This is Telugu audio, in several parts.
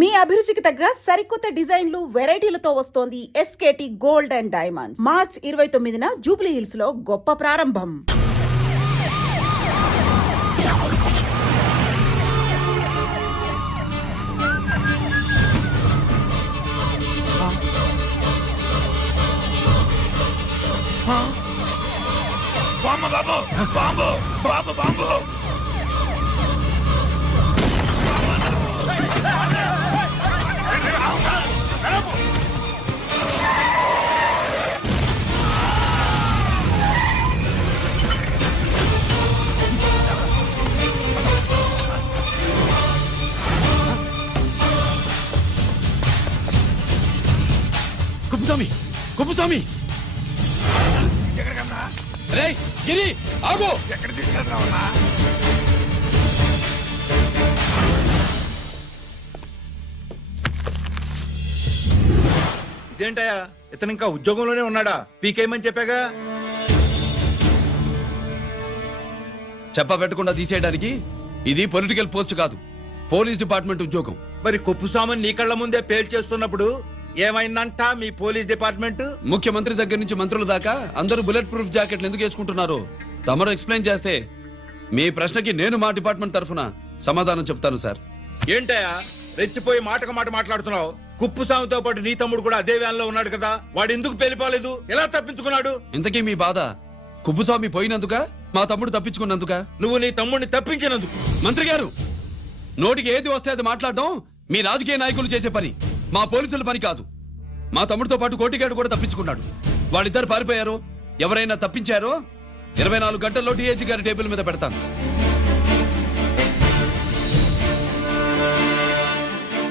మీ అభిరుచికి తగ్గ సరికొత్త డిజైన్లు వెరైటీలతో వస్తోంది SKT gold and diamonds. March 29న జూబ్లీ హిల్స్ లో గొప్ప ప్రారంభం. బాంబు బాబు బాంబు బాంబు బాంబు కుప్పుస్వామి కుప్పుస్వామి ఎక్కడికన్నా రే గిరి ఆగు. ఎక్కడ తీసుకెళ్తున్నావన్నా? ఇదేంటయ్యా ఇతను ఇంకా ఉద్యోగంలోనే ఉన్నాడా? పీకేయమని చెప్పాగా. చెప్ప పెట్టకుండా తీసేయడానికి ఇది పొలిటికల్ పోస్ట్ కాదు, పోలీస్ డిపార్ట్మెంట్ ఉద్యోగం. మరి కుప్పుస్వామిని నీ కళ్ళ ముందే పేల్చేస్తున్నప్పుడు ఏమైందంట మీ పోలీస్ డిపార్ట్మెంట్? ముఖ్యమంత్రి దగ్గర నుంచి మంత్రుల దాకా అందరూ బుల్లెట్ ప్రూఫ్ జాకెట్లు ఎందుకు వేసుకుంటున్నారు తమరు ఎక్స్ప్లెయిన్ చేస్తే మీ ప్రశ్నకి నేను మా డిపార్ట్మెంట్ తరఫున సమాధానం చెప్తాను సార్. ఏంటయ్యా రెచ్చిపోయి మాటకు మాట మాట్లాడుతున్నావు? కుప్పుస్వామితో పాటు నీ తమ్ముడు కూడా అదే వ్యాన్ లో ఉన్నాడు కదా, వాడు ఎందుకు పేలిపోలేదు? ఎలా తప్పించుకున్నాడు? ఇంతకీ మీ బాధ కుప్పుస్వామి పోయినందుక మా తమ్ముడు తప్పించుకున్నందుక? నువ్వు నీ తమ్ముడిని తప్పించినందుకు. మంత్రి గారు, నోటికి ఏది వస్తే అది మాట్లాడడం మీ రాజకీయ నాయకులు చేసే పని, మా పోలీసుల పని కాదు. మా తమ్ముడితో పాటు కోటిగాడు కూడా తప్పించుకున్నాడు. వాళ్ళిద్దరు పారిపోయారో ఎవరైనా తప్పించారో 24 గంటల్లో డిఐజీ గారి టేబుల్ మీద పెడతాను.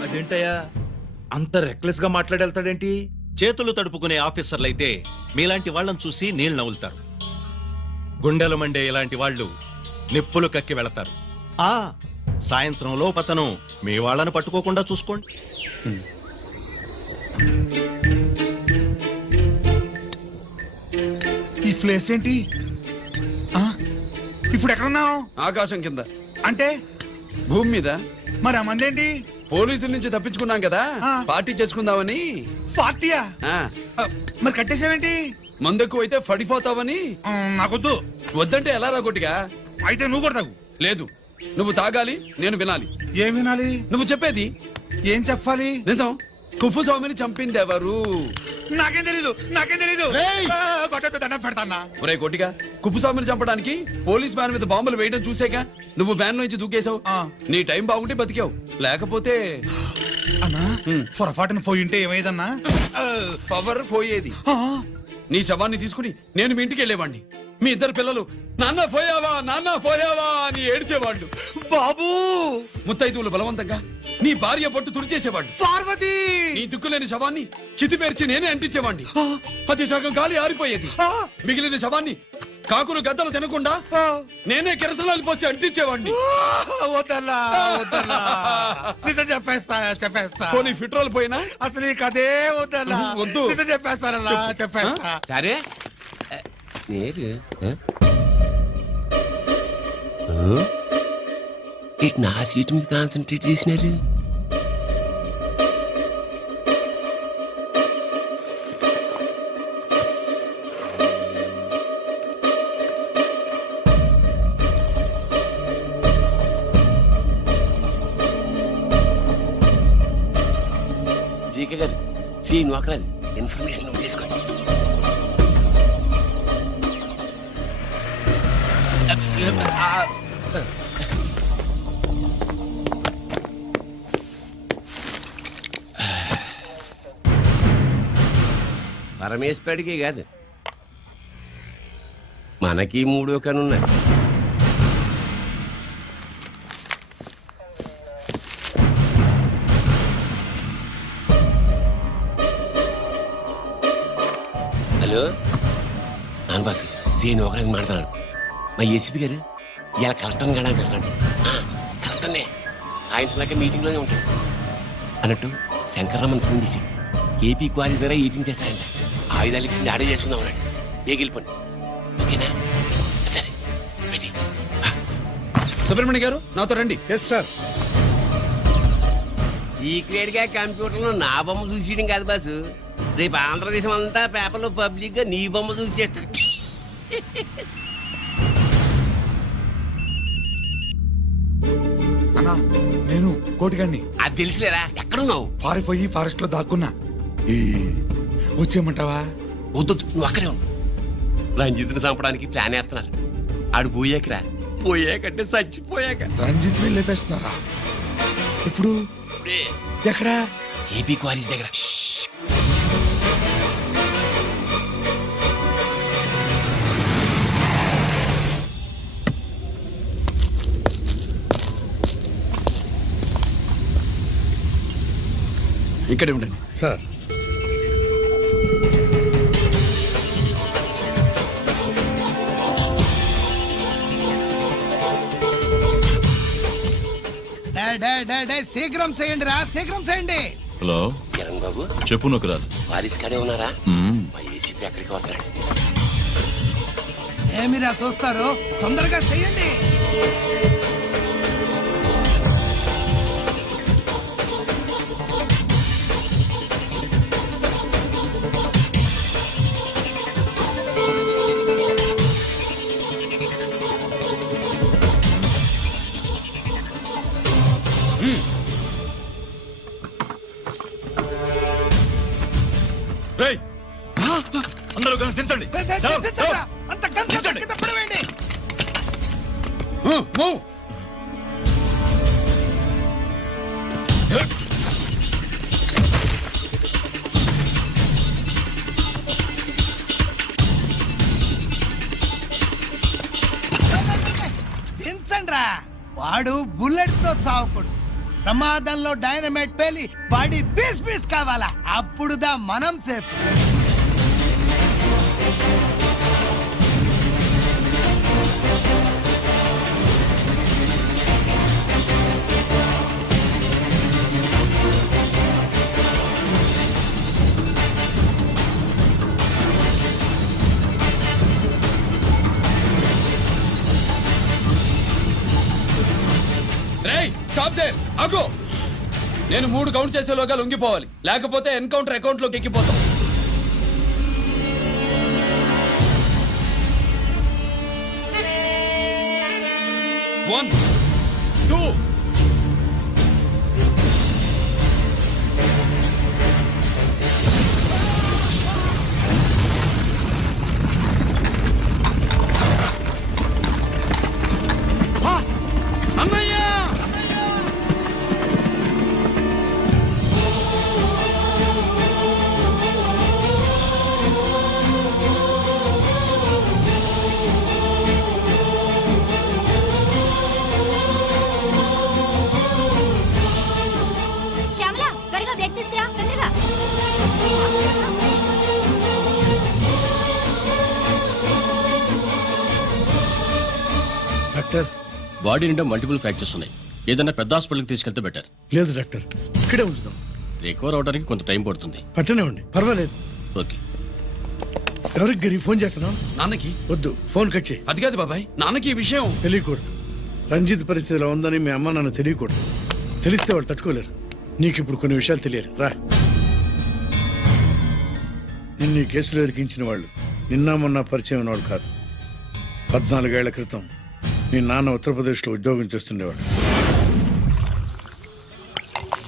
అదేంటయ్యా అంత రెక్లెస్ గా మాట్లాడేళ్తాడేంటి? చేతులు తడుపుకునే ఆఫీసర్లైతే మీలాంటి వాళ్ళని చూసి నీళ్లు నవ్వులుతారు. గుండెలు మండే ఇలాంటి వాళ్ళు నిప్పులు కక్కి వెళతారు. సాయంత్రం లోపతను మీ వాళ్ళను పట్టుకోకుండా చూసుకోండి. ఈ ప్లేస్ ఏంటి? ఇప్పుడు ఎక్కడున్నావు? ఆకాశం కింద అంటే భూమి మీద. మరి ఆ మంది ఏంటి? పోలీసుల నుంచి తప్పించుకున్నాం కదా, పార్టీ చేసుకుందామని. పార్టీయా? ఆ, మరి కట్టేసావేంటి? మందెక్కువ అయితే పడిపోతావని. నాకొద్దు. వద్దంటే ఎలా రాగొట్టిగా? అయితే నువ్వు కూడా తాగు. లేదు, నువ్వు తాగాలి, నేను వినాలి. ఏం వినాలి? నువ్వు చెప్పేది ఏం చెప్పాలి? నిజం. కుప్పుస్వామిని చంపింది ఎవరు? నాకేం తెలీదు, నాకేం తెలీదు. రేయ్! కొట్టొద్దు, దండం పెడతాన్నా. ఒరే కొట్టిగా, కుప్పుస్వామిని చంపడానికి పోలీస్ వ్యాన్ మీద బాంబులు వేయడం చూసాక నువ్వు వ్యాన్ నుంచి దూకేశావు. నీ టైం బాగుంటే బతికావు, లేకపోతే అన్నా పొరపాటున పోయి ఉంటే ఏమైందన్నా? పవర్ పోయేది. నీ శవాన్ని తీసుకుని నేను మీ ఇంటికి వెళ్ళేవాడిని. మీ ఇద్దరు పిల్లలు నాన్న పోయావా నాన్న పోయావా అని ఏడ్చేవాళ్ళు. బాబు ముత్తైదువులు బలవంతంగా నీ భార్య పట్టు తుడిచేసేవాళ్ళు. పార్వతి నీ దిక్కులేని శవాన్ని చితిపేర్చి నేనే అంటించేవాడిని. అది సగం గాలి ఆరిపోయేది. మిగిలిన శవాన్ని కాకులు గద్దలు తినకుండా నేనే కిరసనాలు పోసి అంటించేవాడిని. వద్దన్నా, వద్దన్నా. నిజం చెప్పేస్తా, చెప్పేస్తా. పోనీ ఫిట్రోల్ పోయినా అసలు ఈ కథే వద్దన్నా. వద్దు. నిజం చెప్పేస్తానన్నా, చెప్పేస్తా. సరే నేరు ఇటు నా సీటు మీద కాన్సన్ట్రేట్ చేసినారు. జీకే గారు, శ్రీ నోకరాజు ఇన్ఫర్మేషన్ నోట్ చేసుకోండి. పరమేశ్వరుడికి కాదు, మనకి 3 కనున్నాయి. హలో నాన్న బాసు, సీన్ ఒకరికి మాట్లాడు. మా ఏసీపీ గారు ఇలా కలెక్టర్ని గడానికి వెళ్తాడు. కలెక్టర్నే సాయంత్రంలాగా మీటింగ్లోనే ఉంటాడు అన్నట్టు శంకర్రామన్ ఫోన్ చేసి ఏపీ క్వారీ ద్వారా ఈటింగ్ చేస్తారంట. ఆయుధాలు ఇచ్చి ఆడే చేసుకుందాం అన్నాడు. గెలిపోండి, ఓకేనా? సరే రెడీ. సుబ్రహ్మణ్య గారు నాతో రండి. Yes sir. సీక్రెట్ గా కంప్యూటర్ లో నా బొమ్మ చూసేయడం కాదు బాసు, రేపు ఆంధ్రదేశం అంతా పేపర్లో పబ్లిక్ గా నీ బొమ్మ చూసి చేస్తా. అన్నా నేను కోటిగాడిని అది తెలుసులేరా, ఎక్కడున్నావు? పారిపోయి ఫారెస్ట్ లో దాక్కున్నా. ఈ వచ్చేయమంటావా? వద్దు, నువ్వు అక్కడే ఉన్నావు. రంజిత్ని చంపడానికి ప్లాన్ వేస్తున్నారు. ఆడు పోయాకరా, పోయాకంటే చచ్చిపోయాక. రంజిత్ లేపేస్తున్నారా? ఇప్పుడు ఇప్పుడే ఎక్కడా? ఏపీ క్వారీస్ దగ్గర. ఇక్కడే ఉండండి సార్. శీఘ్రం చేయండి రా, శీఘ్రం చేయండి. హలో, కిరణ్ బాబు చెప్పు నొకరాజు. క్వారీస్ కాడే ఉన్నారా? మా ఏసీపీ ఎక్కడికి వస్తాడు? ఏమిరా చూస్తారు, తొందరగా చేయండి. రేయ్, అందరూ కలిసి దించండి. అంత గంట కింద పడవేయండి. మూవ్. దించండి రా. వాడు బుల్లెట్ తో చావకూడదు. ప్రమాదంలో డైనమైట్ పేలి బాడీ పీస్ పీస్ కావాలా, అప్పుడుదా మనం సేఫ్. రేయ్, స్టాప్ దే, ఆగు. నేను 3 కౌంట్ చేసేలోగా లొంగిపోవాలి, లేకపోతే ఎన్కౌంటర్ అకౌంట్ లోకి ఎక్కిపోతాం. 1 2 అన్నయ్య. శ్యామల, త్వరగా బ్లడ్ తీసుకురా, తొందరగా. డాక్టర్. బాడీ నిండా మల్టిపుల్ ఫ్రాక్చర్స్ ఉన్నాయి. ఏదైనా పెద్ద హాస్పిటల్కి తీసుకెళ్తే బెటర్. లేదు డాక్టర్, ఇక్కడే ఉంచుదాం. రికవర్ అవడానికి కొంత టైం పడుతుంది. పట్టనివ్వండి, పర్వాలేదు. ఓకే. ఎవరికి గరి ఫోన్ చేస్తున్నావు? నాన్నకి. వద్దు, ఫోన్ కట్ చేయి. అది కాదు బాబాయ్, నాన్నకి ఈ విషయం తెలియకూడదు. రంజిత్ పరిస్థితిలో ఉందని మీ అమ్మ నాన్న తెలియకూడదు. తెలిస్తే వాళ్ళు తట్టుకోలేరు. నీకు ఇప్పుడు కొన్ని విషయాలు తెలియాలి. రా. నిన్ను ఈ కేసులో ఇరికించిన వాళ్ళు నిన్న మొన్న పరిచయం ఉన్నవాడు కాదు. 14 ఏళ్ల క్రితం మీ నాన్న ఉత్తరప్రదేశ్లో ఉద్యోగం చేస్తుండేవాడు.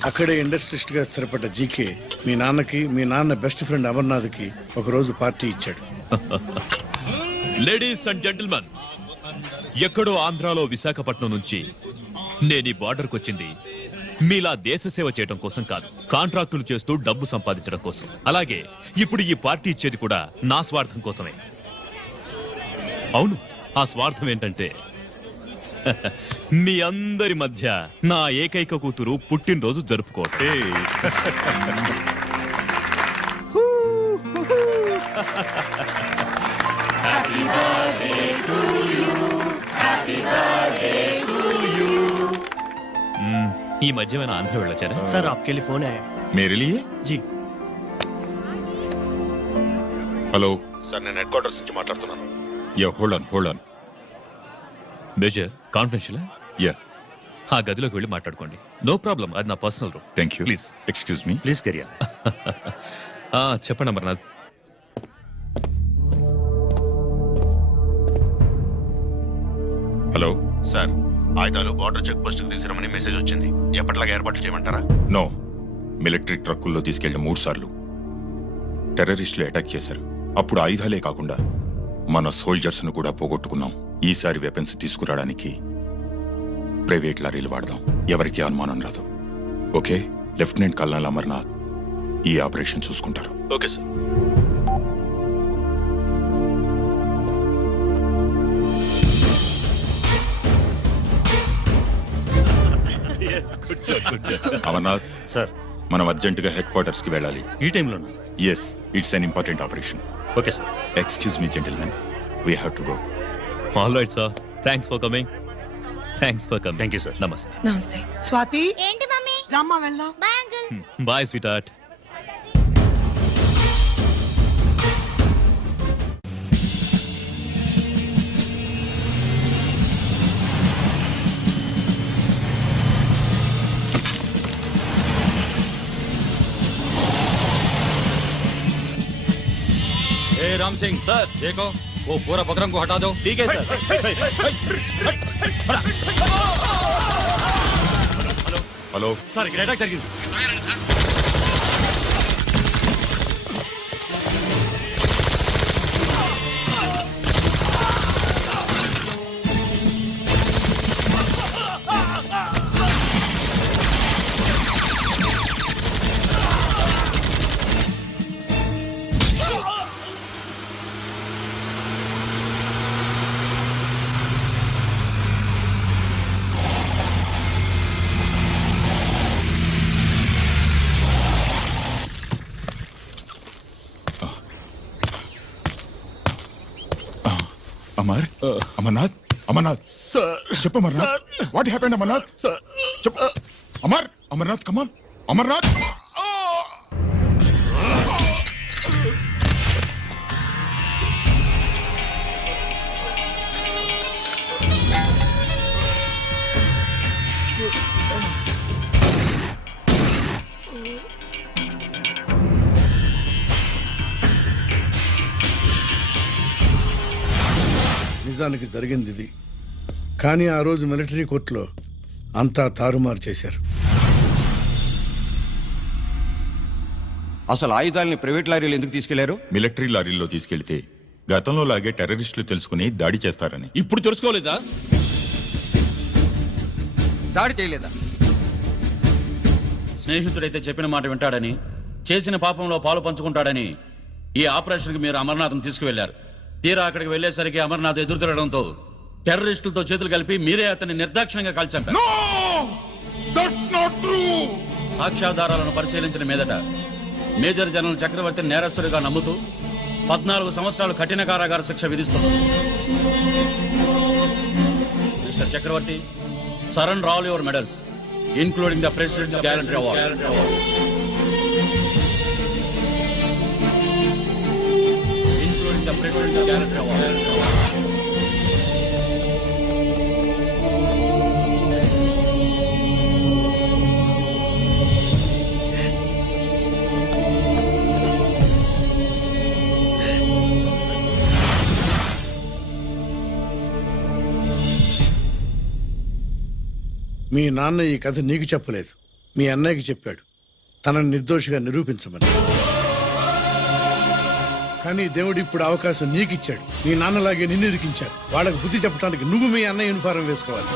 అక్కడే ఇండస్ట్రియలిస్ట్గా స్థిరపడ్డ జీకే మీ నాన్నకి, మీ నాన్న బెస్ట్ ఫ్రెండ్ అమర్నాథ్కి ఒకరోజు పార్టీ ఇచ్చాడు. లేడీస్ అండ్ జెంటిల్మెన్, ఎక్కడో ఆంధ్రాలో విశాఖపట్నం నుంచి నేను ఈ బార్డర్కి వచ్చింది మీలా దేశ సేవ చేయడం కోసం కాదు, కాంట్రాక్టులు చేస్తూ డబ్బు సంపాదించడం కోసం. అలాగే ఇప్పుడు ఈ పార్టీ ఇచ్చేది కూడా నా స్వార్థం కోసమే. అవును, ఆ స్వార్థం ఏంటంటే మీ అందరి మధ్య నా ఏకైక కూతురు పుట్టినరోజు జరుపుకోవట్టే. ఈ మధ్య ఏమైనా ఆంధ్ర వెళ్ళొచ్చారా? సార్ आपके लिए फोन आया. मेरे लिए? जी. హలో సార్, నేను హెడ్ క్వార్టర్స్ నుంచి మాట్లాడుతున్నాను. Yeah, hold on. Major, confidential? Yeah, ఆ గదిలోకి వెళ్ళి మాట్లాడుకోండి. నో ప్రాబ్లం, అది నా personal room. Thank you. Please excuse me. Please career. చెప్పండి అమర్నాథ్. హలో సార్, ఆయుధాలు బార్డర్ చెక్ పోస్ట్ కు తీసుకురమని మెసేజ్ వచ్చింది. ఎప్పటిలాగా ఏర్పాట్లు చేయమంటారా? నో. మిలిటరీ ట్రక్కుల్లో తీసుకెళ్లిన 3 సార్లు టెర్రరిస్టులు అటాక్ చేశారు. అప్పుడు ఆయుధాలే కాకుండా మన సోల్జర్స్ ను కూడా పోగొట్టుకున్నాం. ఈసారి వెపన్స్ తీసుకురావడానికి ప్రైవేట్ లారీలు వాడదాం. ఎవరికి అనుమానం రాదు. ఓకే? లెఫ్టినెంట్ కల్నల్ అమర్నాథ్ ఈ ఆపరేషన్ చూసుకుంటారు. Okay sir. అమర్నాథ్ సార్, మనం అర్జెంటుగా హెడ్ క్వార్టర్స్ కి వెళ్ళాలి. ఈ టైంలో yes, it's an important operation. Okay sir. Excuse me gentlemen, we have to go. All right sir, thanks for coming. Thank you sir. నమస్తే. నమస్తే స్వాతి. ఏంటి మమ్మీ? రామ్మా వెళ్దాం. Bye uncle. Bye sweetheart. Ram Singh sir, देखो वो पूरा बकरम को हटा दो. ठीक है सर. హలో. సార్, ఇక్కడ అటాక్ జరిగింది. అమర్నాథ్, అమర్నాథ్ చెప్పు. Amarnath, what happened? అమర్నాథ్ చెప్పు. అమర్నాథ్ కమాన్. అమర్నాథ్. నిజానికి జరిగింది ఇది. కానీ ఆ రోజు మిలిటరీ కోర్టులో అంతా తారుమారు చేశారు. అసలు ఆయుధాలని ప్రైవేట్ లారీలు ఎందుకు తీసుకెళ్లారు? మిలిటరీ లారీల్లో తీసుకెళ్తే గతంలో లాగే టెర్రరిస్టులు తెలుసుకుని దాడి చేస్తారని. ఇప్పుడు తెలుసుకోలేదా? దాడి చేయలేదా? స్నేహితుడైతే చెప్పిన మాట వింటాడని, చేసిన పాపంలో పాలు పంచుకుంటాడని ఈ ఆపరేషన్కి మీరు అమర్నాథ్ని తీసుకువెళ్లారు. తీరా అక్కడికి వెళ్లేసరికి అమర్నాథ్ ఎదురు తిరగడంతో టెర్రరిస్టులతో చేతులు కలిపి మీరే అతన్ని నిర్దాక్షిణ్యంగా కాల్చంపారు. సాక్ష్యాధారాలను పరిశీలించిన మీదట మేజర్ జనరల్ చక్రవర్తిని నేరస్తుడిగా నమ్ముతూ 14 సంవత్సరాలు కఠిన కారాగార శిక్ష విధిస్తుంది. Mr Chakravarthy, surrender all your medals including the president's gallantry award. The President's Gallantry Award. మీ నాన్న ఈ కథ నీకు చెప్పలేదు, మీ అన్నయ్యకి చెప్పాడు, తనని నిర్దోషిగా నిరూపించమని. కానీ దేవుడు ఇప్పుడు అవకాశం నీకిచ్చాడు. నీ నాన్నలాగే నిన్ను ఇరికించాడు. వాళ్ళకు బుద్ధి చెప్పడానికి నువ్వు మీ అన్న యూనిఫారం వేసుకోవాలి.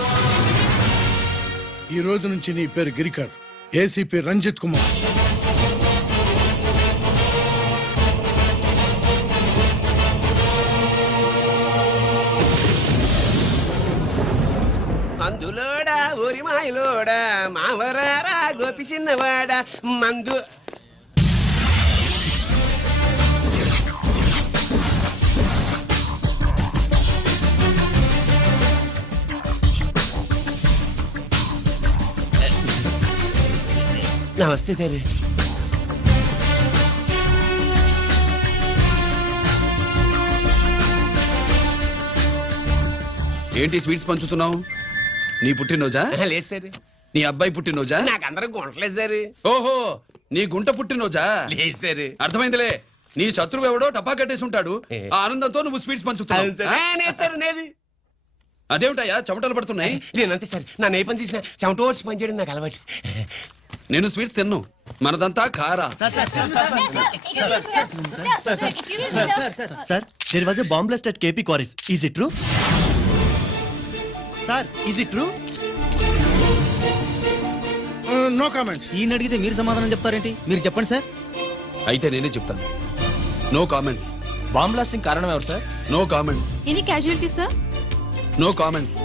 ఈ రోజు నుంచి నీ పేరు గిరి కాదు, ఏసీపీ రంజిత్ కుమార్. అందులోడా ఊరి మాయలోడా మావరారా గోపి చిన్నవాడా మందు. నమస్తే తెరే. ఏంటి స్వీట్స్ పంచుతున్నావు? నీ పుట్టినరోజా? లేదు సార్, నీ అబ్బాయి పుట్టినరోజా? నాకు అందరూ గుంటలేదు సార్. ఓహో, నీ గుంట పుట్టినరోజా? లేదు సార్. అర్థమైందిలే. నీ శత్రువు ఎవడో టపా కట్టేసి ఉంటాడు. ఆ ఆనందంతో నువ్వు స్వీట్స్ అవును సార్. పంచుతావు. సార్ నేది అదేమిటయ్యా చెమటలు పడుతున్నాయి? నేనంతే సార్, నా ఏ పని చేసిన చెమట ఓడ్చి పని చేయడం నాకు అలవాటు. నేను స్వీట్స్ తిన్ను, మనదంతా కారా. Sir, there was a bomb blast at KP Quarries. Is it true? Sir, is it true? No comments. ఈయన అడిగితే మీరు సమాధానం చెప్తారేంటి? మీరు చెప్పండి సార్. అయితే నేనే చెప్తాను. No comments. బాంబ్ బ్లాస్టింగ్ కారణం ఎవరు sir? No comments. Any casualty sir? No comments.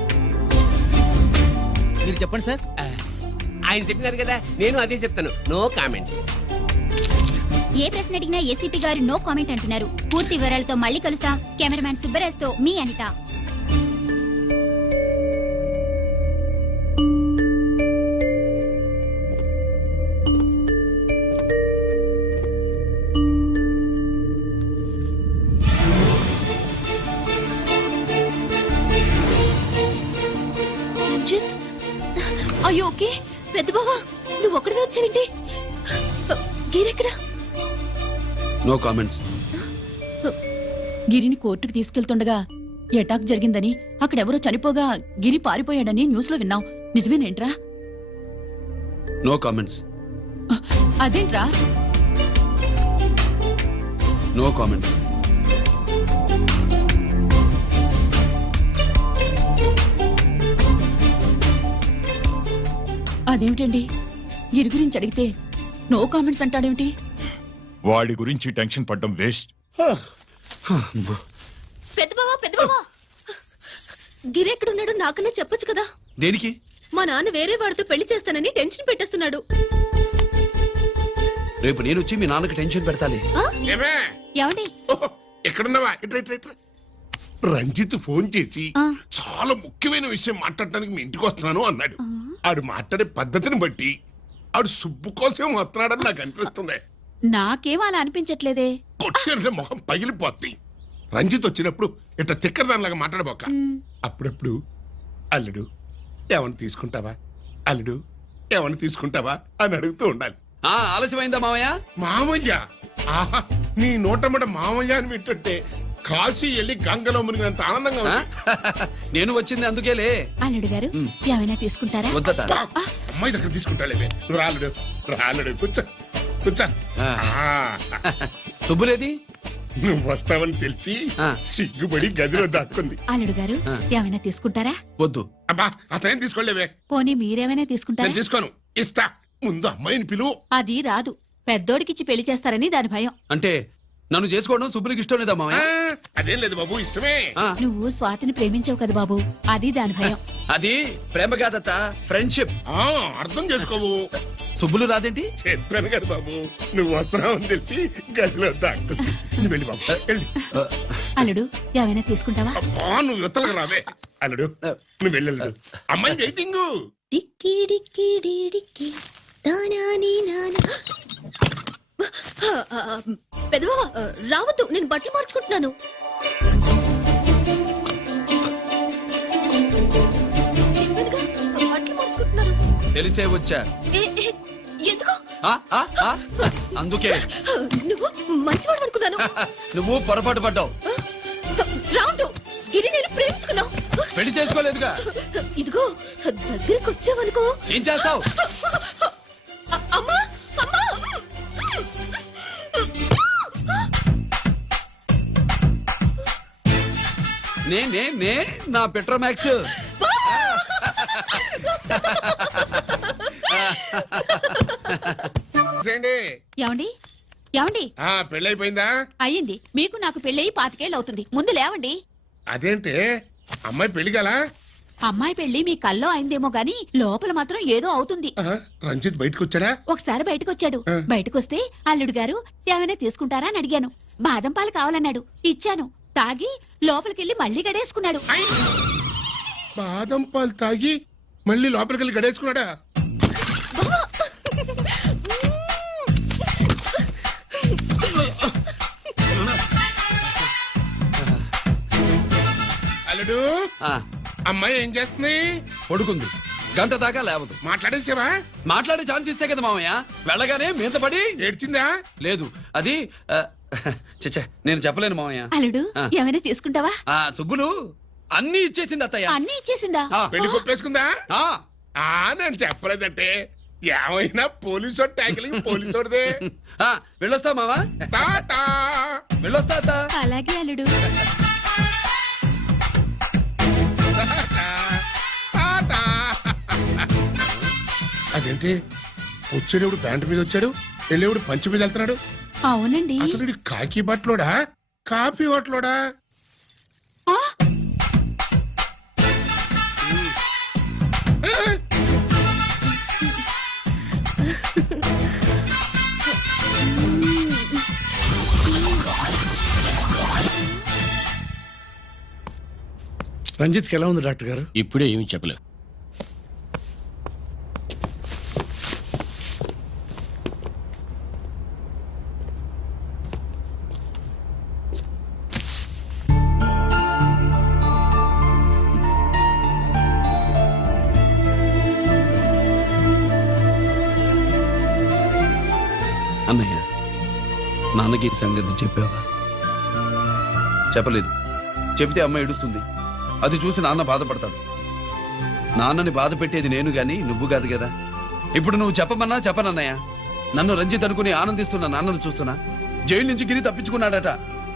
మీరు చెప్పండి సార్. ఆయన చెప్పినారు కదా, నేను అదే చెప్తాను. No comments. ఏ ప్రశ్న అడిగినా ఏసీపీ గారు నో కామెంట్ అంటున్నారు. పూర్తి వివరాలతో మళ్ళీ కలుస్తా. కెమెరామ్యాన్ సుబ్బరాజ్తో మీ అనిత. అయ్యో ఓకే. పెద్ద బావా, నువ్వు ఒక్కడివే వచ్చావేంటి? గిరెక్కడా? No comments. గిరిని కోర్టుకు తీసుకెళ్తుండగా అటాక్ జరిగిందని, అక్కడెవరో చనిపోగా గిరి పారిపోయాడని న్యూస్ లో విన్నాం. నిజమేనేంట్రా? No comments. అదేంట్రా? No comments. అదేమిటండి, గిరి గురించి అడిగితే నో కామెంట్స్ అంటాడేమిటి? వాడి గురించి టెన్షన్ పడ్డం వేస్ట్. పెద్ద బావా, గిరి ఎక్కడున్నాడు నాకన్నా చెప్పొచ్చు కదా. దేనికి? మా నాన్న వేరే వాడితో పెళ్లి చేస్తానని టెన్షన్ పెట్టేస్తున్నాడు. రేపు నేను వచ్చి మీ నాన్నకి టెన్షన్ పెడతాలి. ఏమే ఏమండి? ఎక్కడున్నావా? ఇట్రా. రంజిత్ ఫోన్ చేసి చాలా ముఖ్యమైన విషయం మాట్లాడటానికి మీ ఇంటికి వస్తున్నాను అన్నాడు. ఆడు మాట్లాడే పద్ధతిని బట్టి ఆడు సుబ్బు కోసం వస్తున్నాడని నాకు అనిపిస్తుంది. నాకేం అలా అనిపించట్లేదే. కొట్టిన మొహం పగిలిపోద్ది. రంజిత్ వచ్చినప్పుడు ఇట్లా తిక్కరదానిలాగా మాట్లాడబోక. అప్పుడప్పుడు అల్లుడు ఏమన్నా తీసుకుంటావా, అల్లుడు ఏమన్నా తీసుకుంటావా అని అడుగుతూ ఉండాలి. ఆలస్యమైందా మామయ్య? మామయ్య? ఆహా, నీ నోటమ్మట మామయ్య అని వింటుంటే కాశీ వెళ్ళి గంగలో మునిగినంత ఆనందంగా ఉంది. నేను వచ్చింది అందుకేలే. అల్లుడు గారు ఏమైనా తీసుకుంటారా? వద్దట. అమ్మాయి దగ్గర తీసుకుంటాలేవే. రాలుడు కూర్చో. సుబ్బులేది? నువ్వు వస్తావని తెలిసి సిగ్గుపడి గదిలో దాక్కుంది. అల్లుడు గారు ఏమైనా తీసుకుంటారా? వద్దు. అబ్బా, అతనేం తీసుకోలేవే. పోనీ మీరేమైనా తీసుకుంటారా? నేను తీసుకోను. ఇస్తా. ముందు అమ్మాయిని పిలువు. అది రాదు. పెద్దోడికిచ్చి పెళ్లి చేస్తారని దాని భయం. అంటే నన్ను చేసుకోవడం సుబ్బులకి ఇష్టం లేదా మామయ్య? అదేం లేదు బాబు, ఇష్టమే. నువ్వు స్వాతిని ప్రేమించావు కదా బాబు, అది దాని భయం. అది ప్రేమ కాదత్త, ఫ్రెండ్షిప్. అర్థం చేసుకోవు. సుబ్బులు రాదేంటి? చెప్పాను కదా బాబు, నువ్వు వస్తున్నావని తెలిసి గదిలో దాక్కుంది. నువ్వు వెళ్ళి బాబు వెళ్ళి. అల్లుడు ఏమైనా తీసుకుంటావా? అబ్బా, నువ్వు యువతలకు రావే. అల్లుడు నువ్వు వెళ్ళు. అమ్మాయి వెయిటింగ్. డిక్కి డిక్కి డిక్కి దానాని నానా. పెద్దవా రావద్దు, నేను బట్టలు మార్చుకుంటున్నాను. బట్టలు మార్చుకుంటున్నాను. తెలిసే వచ్చా. ఎందుకు? అందుకే. నువ్వు మంచివాడు అనుకున్నాను. నువ్వు పొరపాటు పడ్డావు. రావద్దు, ఇది నేను ప్రేమించుకున్నావు. పెళ్లి చేసుకోలేదుగా. ఇదిగో దగ్గరికి వచ్చావనుకో. ఏం చేస్తావు? అమ్మా అమ్మా. నే నా పెట్రోమాక్స్. ఏమండి ఏమండి? పెళ్ళైపోయిందా? అయ్యింది. మీకు నాకు పెళ్ళయి 25 ఏళ్ళు అవుతుంది. ముందు లేవండి. అదేంటే అమ్మాయి పెళ్లి గల? అమ్మాయి పెళ్లి మీ కల్లో అయిందేమో గాని లోపల మాత్రం ఏదో అవుతుంది. రంజిత్ బయటకు వచ్చాడా? ఒకసారి బయటకొచ్చాడు. బయటకొస్తే అల్లుడు గారు ఏమైనా తీసుకుంటారా అని అడిగాను. బాదం పాలు కావాలన్నాడు. ఇచ్చాను. తాగి లోపలికెళ్ళి మళ్ళీ గడేసుకున్నాడు. బాదం పాలు తాగి మళ్ళీ లోపలికెళ్ళి గడేసుకున్నాడా? అల్లుడు, అమ్మాయి ఏం చేస్తుంది? పడుకుంది గంట దాకా లేవదు. మాట్లాడేసావా? మాట్లాడే ఛాన్స్ ఇస్తే కదా మామయ్య. వెళ్ళగానే మీద పడి ఏడ్చిందా? లేదు అది చచ్చా నేను చెప్పలేను మామయ్య. అల్లుడు ఆ. ఏమైనా తీసుకుంటావా? ఆ సుబ్బులు అన్ని ఇచ్చేసింది అత్తయ్య. అన్నీ ఇచ్చేసిందా? ఆ, పెళ్లి కొప్పేసుకుందా? ఆ, నేను చెప్పలేదంటే ఏమైనా పోలీసోడు ట్యాకిలింగ్ పోలీసోడిదే. ఆ, వెళ్ళొస్తా మావా. టాటా. వెళ్ళొస్తా అత్త. అలాగే అల్లుడు. టాటా. అదేంటి వచ్చేటప్పుడు ప్యాంటు మీద వచ్చాడు, వెళ్ళేప్పుడు పంచి మీద వెళ్తున్నాడు. అవునండి. అసలు వీడు కాకి బట్టలోడా కాఫీ బట్టలోడా? ఆ, రంజిత్కి ఎలా ఉంది డాక్టర్ గారు? ఇప్పుడే ఏమి చెప్పలే. అన్నయ్య నాన్నకి ఈ సంగతి చెప్పావా? చెప్పలేదు. చెబితే అమ్మ ఏడుస్తుంది. అది చూసి నాన్న బాధపడతాడు. నాన్నని బాధ పెట్టేది నేను గాని నువ్వు కాదు కదా. ఇప్పుడు నువ్వు చెప్పమన్నా చెప్పనన్నయ్య. నన్ను రంజిత్ అనుకుని ఆనందిస్తున్న నాన్నను చూస్తున్నా. జైలు నుంచి గిరి తప్పించుకున్నాడట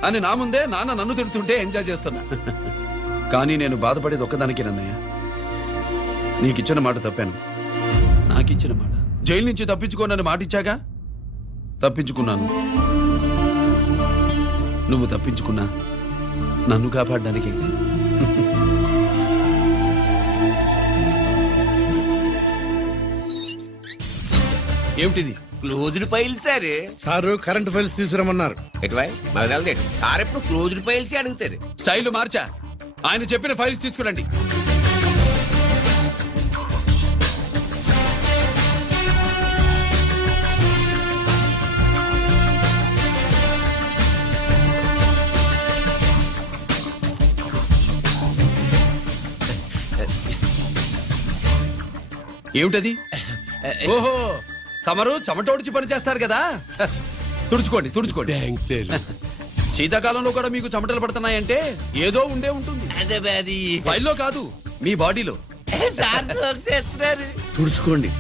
అని నా ముందే నాన్న నన్ను తిడుతుంటే ఎంజాయ్ చేస్తున్నా. కానీ నేను బాధపడేది ఒక్కదానికేనన్నయ్య. నీకిచ్చిన మాట తప్పాను. నాకిచ్చిన మాట జైలు నుంచి తప్పించుకోనని మాట ఇచ్చాగా, తప్పించుకున్నాను. నువ్వు తప్పించుకున్నా నన్ను కాపాడడానికి. ఏమిటిది? Closed file sir. Sir current files తీసుకురమ్మన్నారు. ఎటువై మాకు తెలదేడు సార్ ఎప్పుడు క్లోజ్డ్ ఫైల్స్ అడుగుతారు. స్టైల్ మార్చా. ఆయన చెప్పిన ఫైల్స్ తీసుకురండి. ఏమిటది? ఓహో, తమరు చెమటోడిచి పని చేస్తారు కదా. తుడుచుకోండి తుడుచుకోండి. శీతాకాలంలో కూడా మీకు చెమటలు పడుతున్నాయంటే ఏదో ఉండే ఉంటుంది. ఫైల్లో కాదు, మీ బాడీలో. తుడుచుకోండి.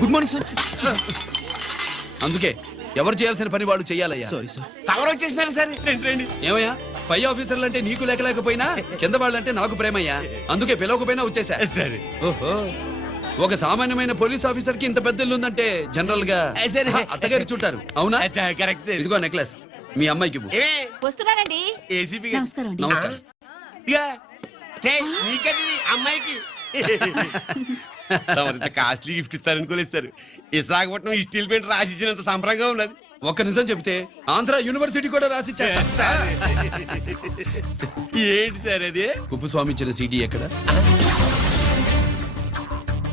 Good morning sir. అందుకే ఎవరు చేయాల్సిన పని వాళ్ళు చెయ్యాలయ్యా. Sorry sir. తమరు వచ్చేసినారు సార్. రండి. ఏమయ్యా, పై ఆఫీసర్లు అంటే నీకు లేకపోయినా కింద వాళ్ళంటే నాకు ప్రేమయ్యా. అందుకే పిలవకపోయినా వచ్చేసా. సరే. ఓహో, ఒక సామాన్యమైన పోలీస్ ఆఫీసర్ కి ఇంత పెద్ద ఇల్లు ఉందంటే జనరల్ గా సరే. అత్తగారి చుట్టారు. అవునా? Correct sir. ఇదిగో నెక్లెస్ మీ అమ్మాయికి ఇవ్వు. వస్తున్నానండి. ఏసీపీ నమస్కారం అండి. నమస్కారం. నీకది అమ్మాయికి ఇంత కాస్ట్లీ గిఫ్ట్ ఇస్తారనుకోలేదు సార్. విశాఖపట్నం ఈ స్టీల్ పెయింట్ రాసి ఇచ్చినంత సంబరంగా ఉన్నది. ఒక్క నిజం చెప్తే ఆంధ్ర యూనివర్సిటీ కూడా రాసిచ్చా. ఏంటి సార్ అది? కుప్పస్వామి ఇచ్చిన సీడీ ఎక్కడ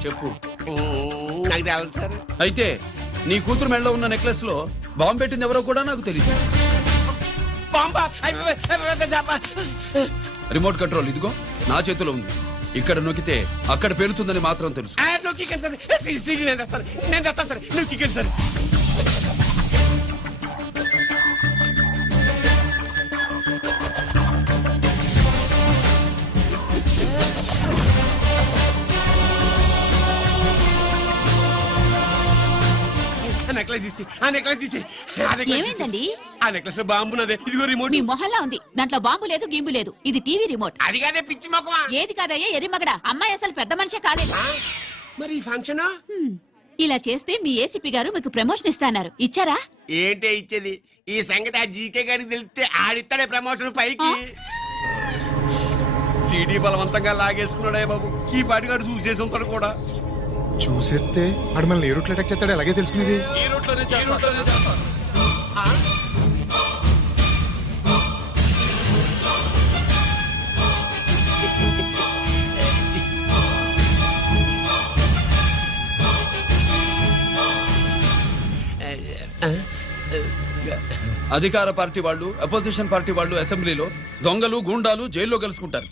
చెప్పు. నాకు తెలదు సార్. అయితే నీ కూతురు మెడలో ఉన్న నెక్లెస్ లో బాంబు పెట్టింది ఎవరో కూడా నాకు తెలియదు. రిమోట్ కంట్రోల్ ఇదిగో నా చేతిలో ఉంది. ఇక్కడ నొక్కితే అక్కడ పేలుతుందని మాత్రం తెలుసు. నేను తెస్తాను సార్. నువ్వు కిక్కండి సార్. నెక్లెస్ తీసి ఏమైందండి? ఆ నెక్లెస్ లో బాంబున్నదే. ఇదిగో రిమోట్. మీ మొహల్లా ఉంది. దాంట్లో బాంబు లేదు, గింబు లేదు. ఇది టీవీ రిమోట్. అది కాదే పిచ్చి మొక్కమా. ఏది కాదయ్యా ఎర్రిమగడ. అమ్మాయి అసలు పెద్ద మనిషే కాలేదు. మరి ఈ ఫంక్షన్ ఇలా చేస్తే మీ ఏసీపీ గారు మీకు ప్రమోషన్ ఇస్తాన్నారు. ఇచ్చారా? ఏంటే ఇచ్చేది? ఈ సంగతి ఆ జీకే గారికి తెలిస్తే ఆడిస్తాడే ప్రమోషన్ పైకి. సీడీ బలవంతంగా లాగేసుకున్నాడే బాబు. ఈ పాటిగాడు చూసేసి ఉంటాడు కూడా. చూసేస్తే ఆడు మనల్ని ఏ రూట్లో అటాక్ చేస్తాడో ఎలాగే తెలుసుకునేది. ఈ రూట్లోనే చేస్తాను. అధికార పార్టీ వాళ్ళు అపోజిషన్ పార్టీ వాళ్ళు అసెంబ్లీలో, దొంగలు గూండాలు జైల్లో కలుసుకుంటారు.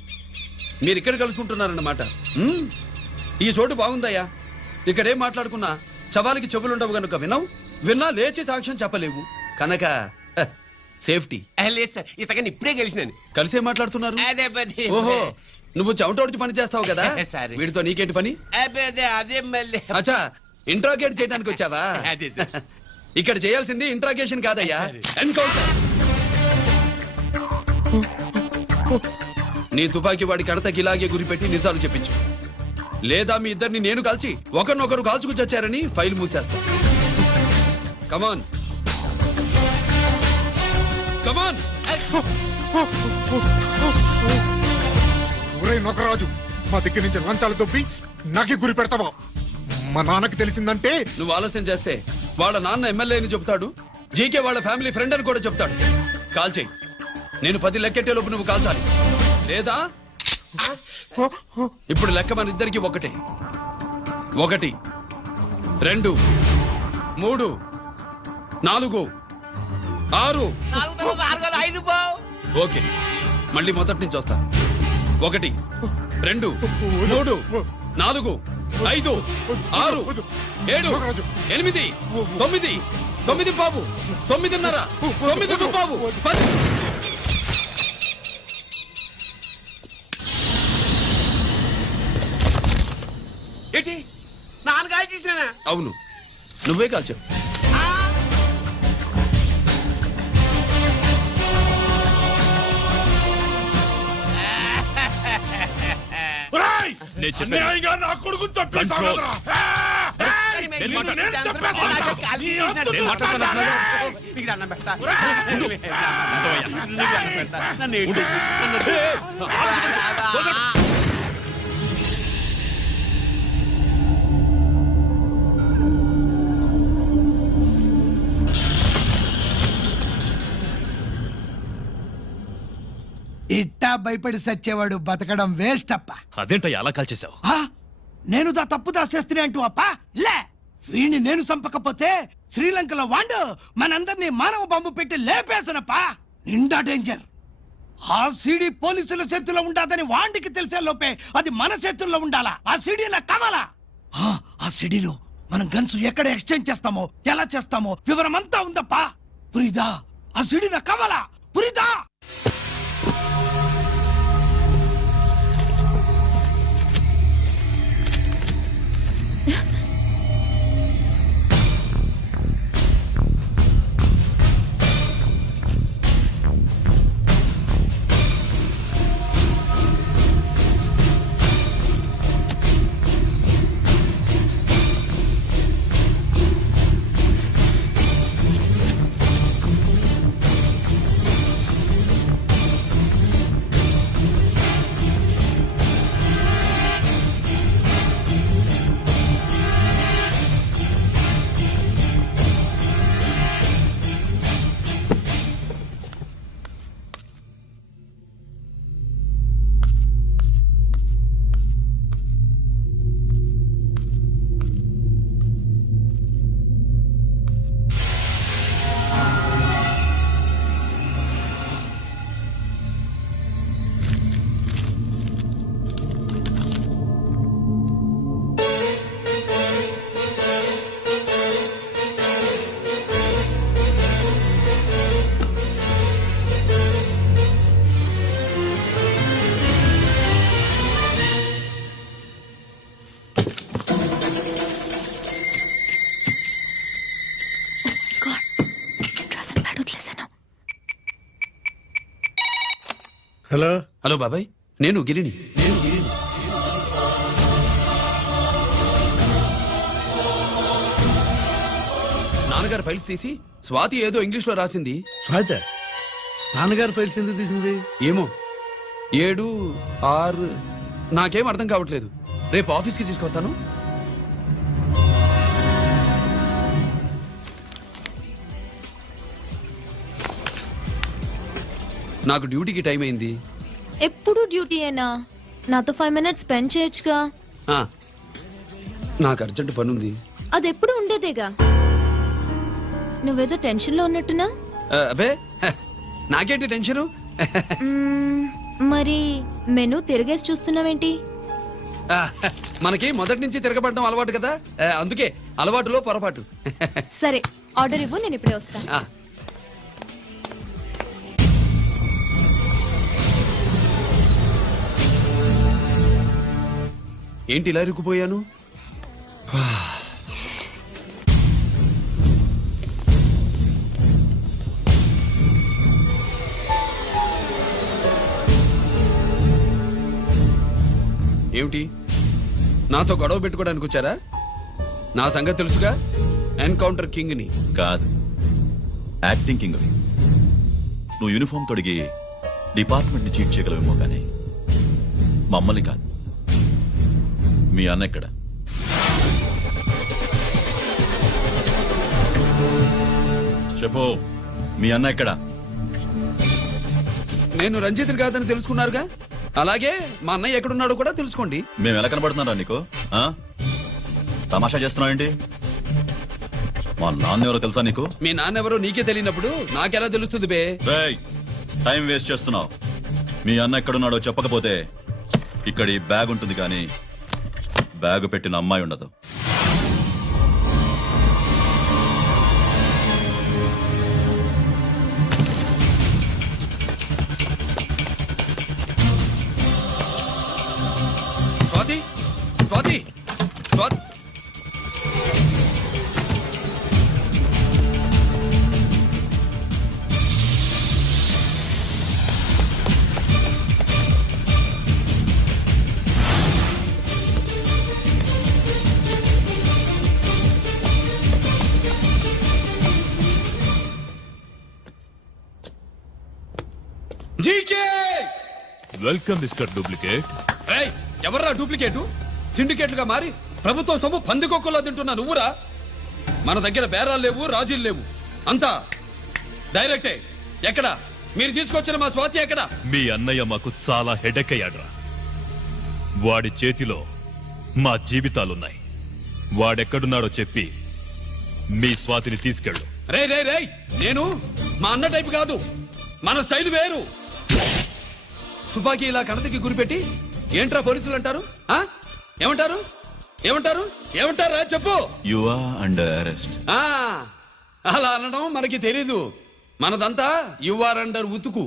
మీరు ఇక్కడ కలుసుకుంటున్నారన్నమాట. ఈ చోటు బాగుందయ్యా. ఇక్కడేం మాట్లాడుకున్నా శవాలకి చెవులుండవు గనుక విన్నా లేచి సాక్ష్యం చెప్పలేవు కనుక సేఫ్టీ. లేదు సార్, ఇతగాని ఇప్పుడే కలిసినాను. కలిసే మాట్లాడుతున్నారు. అదే పది. ఓహో, నువ్వు చెమటోడిచి పని చేస్తావు కదా. సరే. వీడితో నీకేంటి పని? అదే మళ్ళీ అచ్చా, ఇంట్రాగేట్ చేయడానికి వచ్చావా? అదే సార్. ఇక్కడ చేయాల్సింది ఇంట్రాగేషన్ కాదయ్యా, ఎన్కౌంటర్. నీ తుపాకీ వాడి కడతకి ఇలాగే గురిపెట్టి నిజాలు చెప్పించు, లేదా మీ ఇద్దరిని నేను కాల్చి ఒకరినొకరు కాల్చుకు చచ్చారని ఫైల్ మూసేస్తా. కమాన్ కమాన్. ఊరే నొకరాజు, మా దగ్గర నుంచి లంచాలు దొబ్బి నాకే గురి పెడతావా? మా నాన్నకి తెలిసిందంటే నువ్వు ఆలస్యం చేస్తే వాళ్ళ నాన్న ఎమ్మెల్యే అని చెప్తాడు, జీకే వాళ్ళ ఫ్యామిలీ ఫ్రెండ్ అని కూడా చెప్తాడు. కాల్ చేయి. నేను 10 లెక్కెట్టే లోపు నువ్వు కాల్చాలి, లేదా ఇప్పుడు లెక్క మన ఇద్దరికి ఒకటే. 1 2 3 4 6. ఓకే, మళ్ళీ మొదటి నుంచి వస్తా. 1 2 3 4 5 6 7 8 9 9 బాబు 9:30 9 బాబు 10. ఏంటి నాన్నగారు చేసినా? అవును, నువ్వే కాల్చావు. నేను చెప్పాను. నా కొడుకు చంపేశావురా. ఇట్టా భయపడి సచ్చేవాడు బతకడం వేస్ట్ అప్ప. అదేంటయ్యా అలా కాల్చేశావు? నేను తప్పు దాచేస్తున్నా అంటూ అప్ప లే. వీణ్ణి నేను చంపకపోతే శ్రీలంకలో వాండు మనందరినీ మానవ బాంబు పెట్టి లేపేసనప్ప. నిండా డేంజర్. ఆ సీడీ పోలీసుల చేతుల్లో ఉండాదని వాండికి తెలిసే లోపే అది మన చేతుల్లో ఉండాలా. ఆ సీడీలా కావాలా? ఆ సీడీలో మనం గన్స్ ఎక్కడ ఎక్స్చేంజ్ చేస్తామో, ఎలా చేస్తామో వివరం అంతా ఉందప్ప. పురిదా, ఆ సీడీలా కావాలా? పురిదా. హలో హలో బాబాయ్, నేను గిరిని. నాన్నగారు ఫైల్స్ తీసి స్వాతి ఏదో ఇంగ్లీష్ లో రాసింది. స్వాతి నాన్నగారు ఫైల్స్ ఎందుకు తీసింది? ఏమో 7 6 నాకేం అర్థం కావట్లేదు. రేపు ఆఫీస్కి తీసుకొస్తాను. నాకు డ్యూటీకి టైం అయింది. ఎప్పుడు డ్యూటీ అయినా నాతో 5 minutes స్పెండ్ చేయొచ్చుగా. నాకు అర్జెంట్ పని ఉంది. అది ఎప్పుడు ఉండేదేగా. నువ్వేదో టెన్షన్ లో ఉన్నట్టున్నా. అబే నాకేంటి టెన్షను? మరి మెనూ తిరిగేసి చూస్తున్నావేంటి? మనకి మొదటి నుంచి తిరగబడడం అలవాటు కదా, అందుకే అలవాటులో పొరపాటు. సరే ఆర్డర్ ఇవ్వు, నేను ఇప్పుడే వస్తా. ఆ, ఏంటి ఇలా ఇరుక్కుపోయాను? ఏమిటి, నాతో గొడవ పెట్టుకోవడానికి వచ్చారా? నా సంగతి తెలుసుగా, ఎన్కౌంటర్ కింగ్ని. కాదు, యాక్టింగ్ కింగ్. నువ్వు యూనిఫామ్ తొడిగి డిపార్ట్మెంట్ ని చీట్ చేయగలవేమో కానీ మమ్మల్ని కాదు. మీ అన్న ఎక్కడ? చెప్పు, మీ అన్న ఎక్కడ? నేను రంజిత్ని కాదని తెలుసుకున్నారుగా, అలాగే మా అన్నయ్య ఎక్కడున్నాడో కూడా తెలుసుకోండి. మేము ఎలా కనబడుతున్నారా నీకు? ఆ? తమాషా చేస్తున్నావు ఏంటి? మా నాన్న ఎవరో తెలుసా నీకు? మీ నాన్నెవరో నీకే తెలియనప్పుడు నాకెలా తెలుస్తుంది బే? రేయ్, టైం వేస్ట్ చేస్తున్నావు. మీ అన్న ఎక్కడున్నాడో చెప్పకపోతే ఇక్కడ ఈ బ్యాగ్ ఉంటుంది కానీ బ్యాగ్ పెట్టిన అమ్మాయి ఉండదు. Swathi, Swathi, Swathi. GK! Welcome mister duplicate. ఏయ్, ఎవర్రా డూప్లికేటు? సిండికేట్లుగా మారి ప్రభుత్వం సొమ్ము పందికొక్కలా తింటున్నా నువ్వురా? మన దగ్గర బేరాలు లేవు, రాజీలు లేవు, అంతా డైరెక్టే. ఎక్కడ మీరు తీసుకొచ్చిన మా స్వాతి ఎక్కడ? మీ అన్నయ్య మాకు చాలా హెడెక్ అయ్యాడ్రా. వాడి చేతిలో మా జీవితాలున్నాయి. వాడెక్కడున్నాడో చెప్పి మీ స్వాతిని తీసుకెళ్ళు. రే రే రే, నేను మా అన్న టైపు కాదు, మన స్టైల్ వేరు. తుపాకీ ఇలా కణతికి గురిపెట్టి ఏంట్రా పోలీసులు అంటారు? ఆ? ఏమంటారు? ఏమంటారు? ఏమంటారా చెప్పు. You are under arrest. ఆ, అలా అనడం మనకి తెలీదు. మనదంతా యు ఆర్ అండర్ ఉతుకు.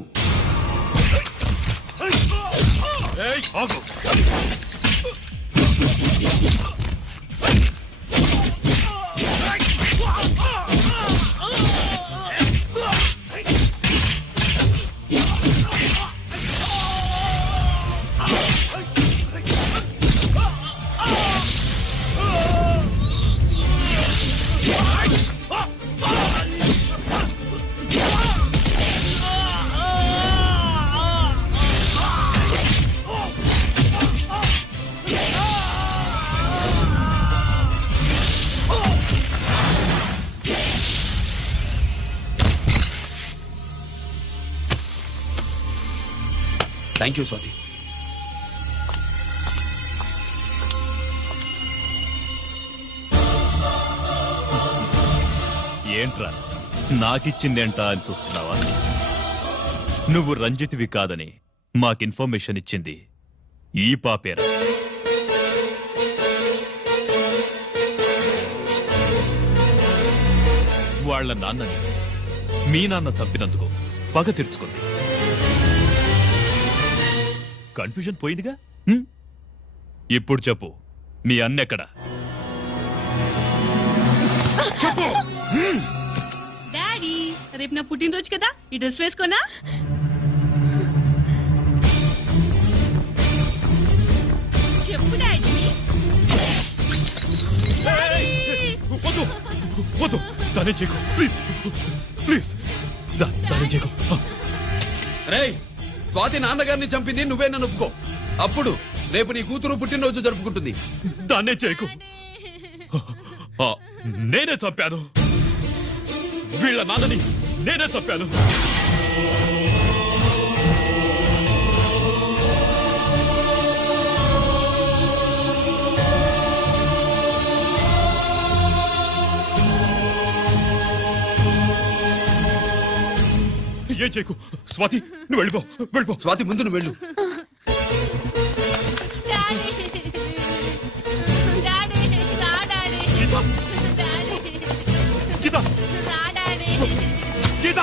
Thank you Swathi. ఏంట్రా నాకిచ్చిందేంటా అని చూస్తున్నావా? నువ్వు రంజిత్వి కాదని మాకు ఇన్ఫర్మేషన్ ఇచ్చింది ఈ పాపేరా. వాళ్ళ నాన్నని మీ నాన్న చంపినందుకు పగ తీర్చుకుంది. కన్ఫ్యూజన్ పోయిందిగా. ఇప్పుడు చెప్పు, మీ అన్నెక్కడ? చెప్పు. డాడీ, రేపు నా పుట్టినరోజు కదా, ఈ డ్రెస్ వేసుకోనా? చెప్పు డాడీ. వద్దు వద్దు, దానే చేయకు ప్లీజ్ ప్లీజ్, దానే చేయకు. రేయ్, స్వాతి నాన్నగారిని చంపింది నువ్వే నన్ను ఒప్పుకో. అప్పుడు రేపు నీ కూతురు పుట్టినరోజు జరుపుకుంటుంది. దాన్నే చేయకు. నేనే చంపాను, వీళ్ళ నాన్నని నేనే చంపాను. నాకేం చేయకు. స్వాతి నువ్వు వెళ్ళిపో, వెళ్ళిపో. స్వాతి ముందు నువ్వు వెళ్ళు. గీత, గీత,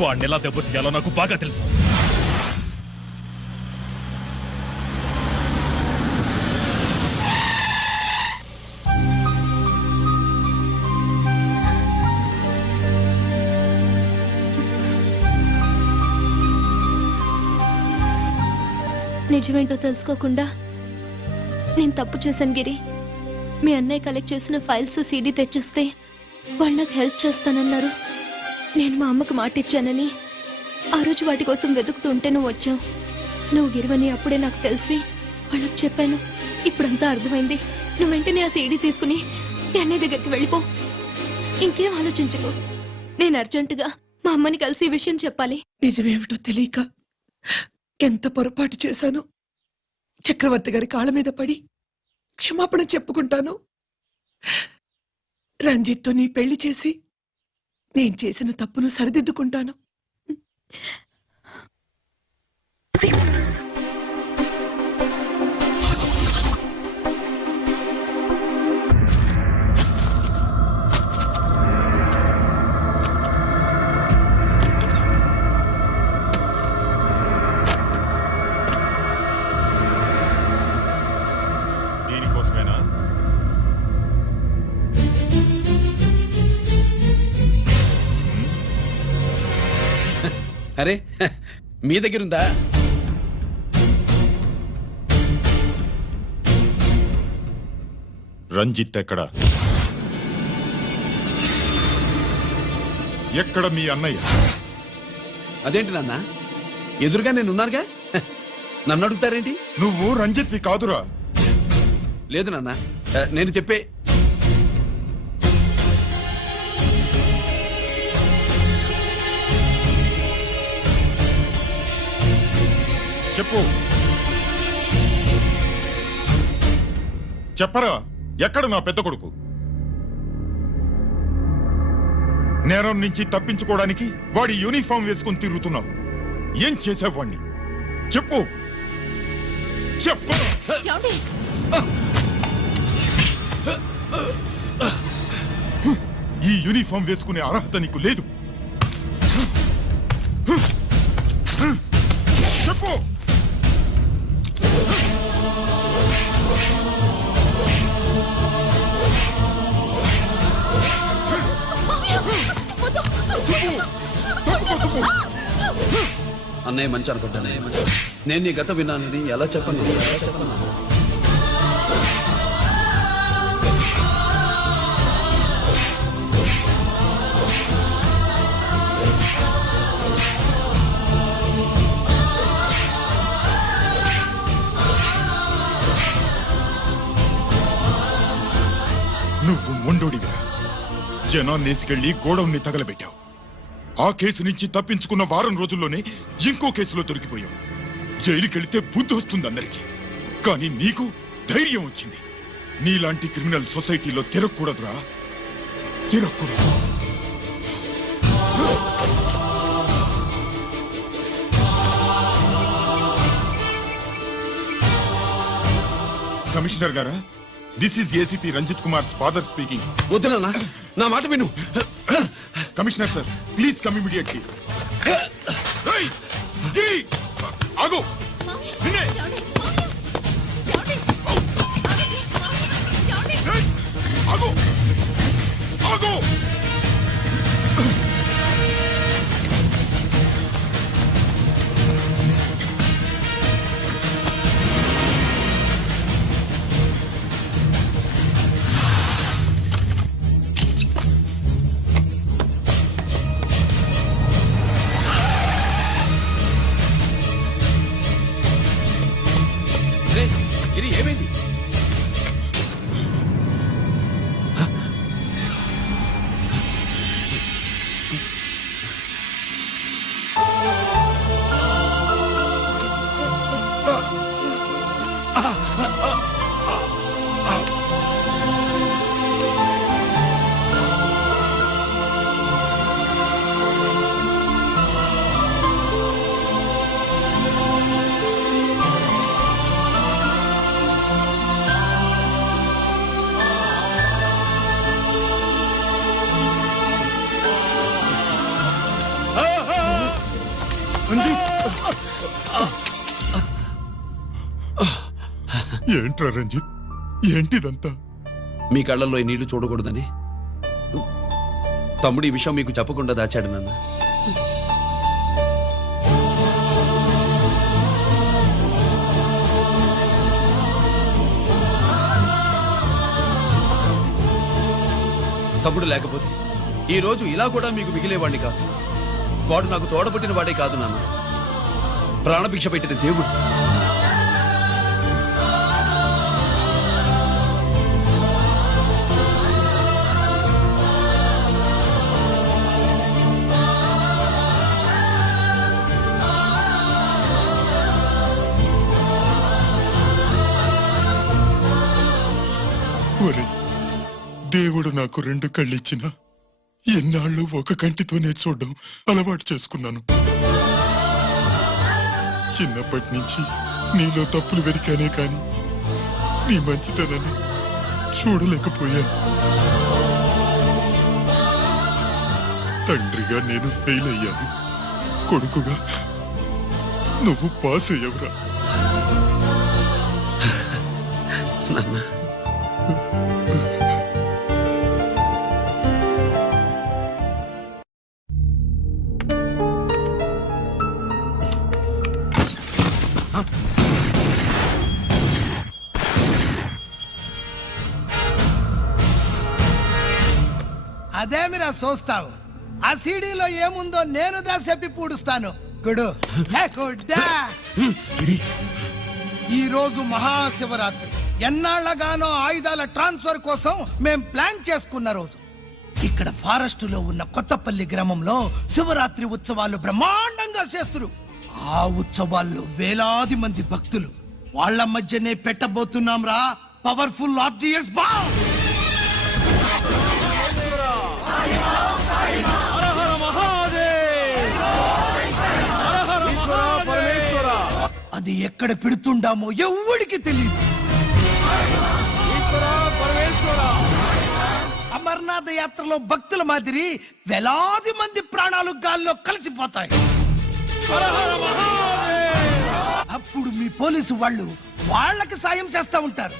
వాడిని ఎలా దెబ్బతీయాలో నాకు బాగా తెలుసు. నిజమేంటో తెలుసుకోకుండా నేను తప్పు చేశాను గిరి. మీ అన్నయ్య కలెక్ట్ చేసిన ఫైల్స్ సీడీ తెచ్చిస్తే వాళ్ళు నాకు హెల్ప్ చేస్తానన్నారు. నేను మా అమ్మకు మాట ఇచ్చానని ఆ రోజు వాటి కోసం వెతుకుతుంటే నువ్వు వచ్చావు. నువ్వు గిరివని అప్పుడే నాకు తెలిసి వాళ్ళకి చెప్పాను. ఇప్పుడంతా అర్థమైంది. నువ్వు వెంటనే ఆ సీడీ తీసుకుని మీ అన్నయ్య దగ్గరికి వెళ్ళిపో. ఇంకేం ఆలోచించకు. నేను అర్జెంటుగా మా అమ్మని కలిసి ఈ విషయం చెప్పాలి. నిజమేమిటో తెలియక ఎంత పొరపాటు చేశాను. చక్రవర్తి గారి కాళ్ళ మీద పడి క్షమాపణ చెప్పుకుంటాను. రంజిత్తో నీ పెళ్లి చేసి నేను చేసిన తప్పును సరిదిద్దుకుంటాను. దీనికోసమేనా? అరే మీ దగ్గరుందా? రంజిత్ ఎక్కడా? ఎక్కడ మీ అన్నయ్య? అదేంటి నాన్న, ఎదురుగా నేను ఉన్నానుగా. నన్ను అడుగుతారేంటి? నువ్వు రంజిత్వి కాదురా. లేదు నాన్న, నేను చెప్పే. చెప్పు, చెప్పరా, ఎక్కడ నా పెద్ద కొడుకు? నేరం నుంచి తప్పించుకోవడానికి వాడి యూనిఫామ్ వేసుకుని తిరుగుతున్నావు. ఏం చేసావు వాణ్ణి? చెప్పు, చెప్పు. ఈ యూనిఫామ్ వేసుకునే అర్హత నీకు లేదు. చెప్పు. అన్నయ్య మంచి అనుకుంటానే. నేను నీ గత విన్నానని ఎలా చెప్పను? నువ్వు మొండోడివిరా. జనాన్నేసుకెళ్లి గోడౌన్ని తగలబెట్టావు. ఆ కేసు నుంచి తప్పించుకున్న వారం రోజుల్లోనే ఇంకో కేసులో దొరికిపోయావు. జైలుకెళ్తే బుద్ధి వస్తుంది అందరికీ, కానీ నీకు ధైర్యం వచ్చింది. నీలాంటి క్రిమినల్ సొసైటీలో తిరగకూడదురా, తిరగకూడదు. కమిషనర్ గారా, this is ACP Ranjith Kumar father speaking. వద్దు నాన్న, నా మాట విను. Commissioner sir, please come immediately. ఆగు. నిన్నే. ఏయ్, ఆగు. ఆగు. ఏంట్రా రంజిత్, ఏంటిదంతా? మీ కళ్ళల్లో ఈ నీళ్లు చూడకూడదని తమ్ముడు ఈ విషయం మీకు చెప్పకుండా దాచాడు నాన్న. తమ్ముడు లేకపోతే ఈ రోజు ఇలా కూడా మీకు మిగిలేవాడిని కాదు. వాడు నాకు తోడబుట్టిన వాడే కాదు నాన్న, ప్రాణభిక్ష పెట్టిన దేవుడు. ఒరే, దేవుడు నాకు 2 కళ్ళిచ్చినా ఎన్నాళ్ళు ఒక కంటితోనే చూడడం అలవాటు చేసుకున్నాను. చిన్నప్పటి నుంచి నీలో తప్పులు వెతికానే కాని నీ మంచితనాన్ని చూడలేకపోయాను. తండ్రిగా నేను ఫెయిల్ అయ్యాను, కొడుకుగా నువ్వు పాస్ అయ్యవురా. నాన్న, అదేమిరా చూస్తావు? ఆ సీడీలో ఏముందో నేను దా చెప్పి పూడుస్తాను. గుడు హే గుడ్డా. ఈ రోజు మహాశివరాత్రి. ఎన్నాళ్లగానో ఆయుధాల ట్రాన్స్ఫర్ కోసం మేం ప్లాన్ చేసుకున్న రోజు. ఇక్కడ ఫారెస్ట్ లో ఉన్న కొత్తపల్లి గ్రామంలో శివరాత్రి ఉత్సవాలు బ్రహ్మాండంగా చేస్తున్నారు. ఆ ఉత్సవాల్లో వేలాది మంది భక్తులు. వాళ్ళ మధ్యనే పెట్టబోతున్నాం రా పవర్ఫుల్ ఆర్డిఎస్ బాంబ్. అది ఎక్కడ పెడుతుండామో ఎవడికి తెలియదు. అమర్నాథ్ యాత్రలో భక్తుల మాదిరి వేలాది మంది ప్రాణాలు గాల్లో కలిసిపోతాయి. అప్పుడు మీ పోలీసు వాళ్ళు వాళ్ళకి సాయం చేస్తా ఉంటారు.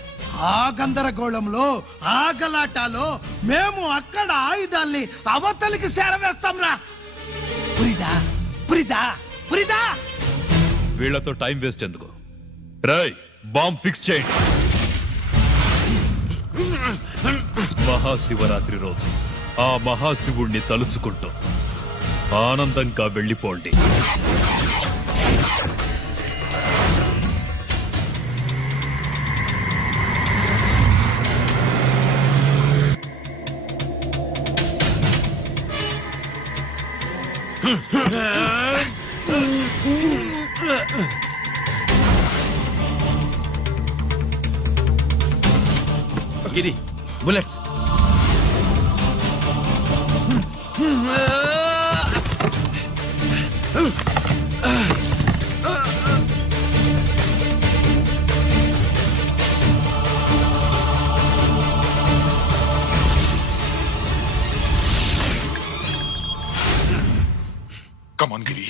ఆ గందరగోళంలో ఆ గలాటాలో మేము అక్కడ ఆయుధాల్ని అవతలికి చేరవేస్తాం రా. పురిదా పురిదా పురిదా. వీళ్లతో టైం వేస్ట్ ఎందుకు? రాయ్, బాంబ్ ఫిక్స్ చేయండి. మహాశివరాత్రి రోజు ఆ మహాశివుణ్ణి తలుచుకుంటూ ఆనందంగా వెళ్ళిపోండి. గిరి, bullets. Come on, Giri.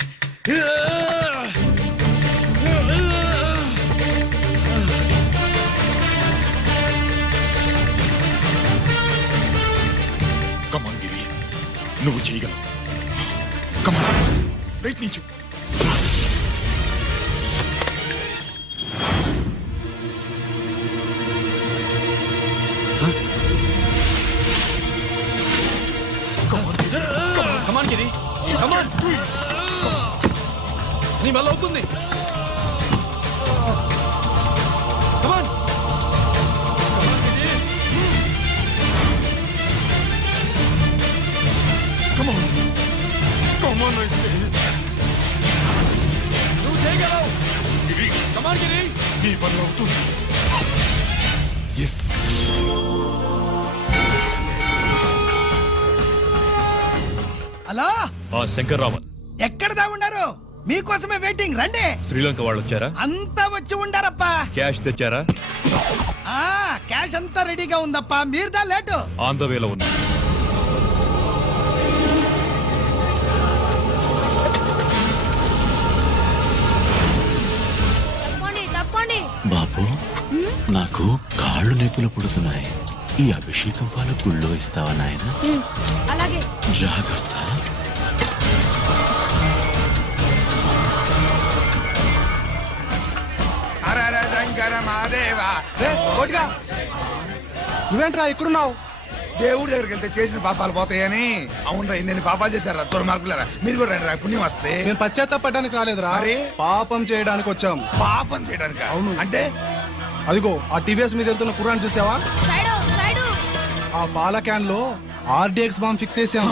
Come on, Giri. నువ్వు చేయగలవు. Come on. ప్రయత్నించు. Come on, Giri. Come on. నీ వల్ల అవుతుంది. Come on. Come on. Come on, I say. నువ్వు చేయగలవు. గిరి, Come on, Giri. నీ వల్ల అవుతుంది. Yes. హలో, ఆ శంకర్రామన్ ఎక్కడ దా ఉన్నారు? మీకోసమే వెయిటింగ్. రండి. శ్రీలంక వాళ్ళు వచ్చారా? అంతా వచ్చి ఉండారప్పా. క్యాష్ తెచ్చారా? క్యాష్ అంతా రెడీగా ఉందప్పా. మీరుదా లేటు. ఆన్ ద వేలో ఉంది. నాకు కాళ్ళు నొప్పులు పుడుతున్నాయి. ఈ అభిషేకం పాలు గుళ్ళో ఇస్తావా నాయన? అలాగే జాగ్రత్త. నువ్వేంట్రా ఇక్కడున్నావు? దేవుడి దగ్గరికి వెళ్తే చేసిన పాపాలు పోతాయని. అవునరా, ఇన్ని పాపాలు చేశారా దుర్మార్గులారా. మీరు కూడా రండి రా, పుణ్యం వస్తే. మేము పశ్చాత్తాపడడానికి రాలేదురా, పాపం చేయడానికి వచ్చాం. పాపం చేయడానికి? అవును. అంటే అదిగో ఆ టీవీఎస్ మీద వెళ్తున్న కుర్రాన్ని చూసావా? ఆ పాల క్యాన్ లో ఆర్డీఎక్స్ బాంబ్ ఫిక్స్ చేసాం.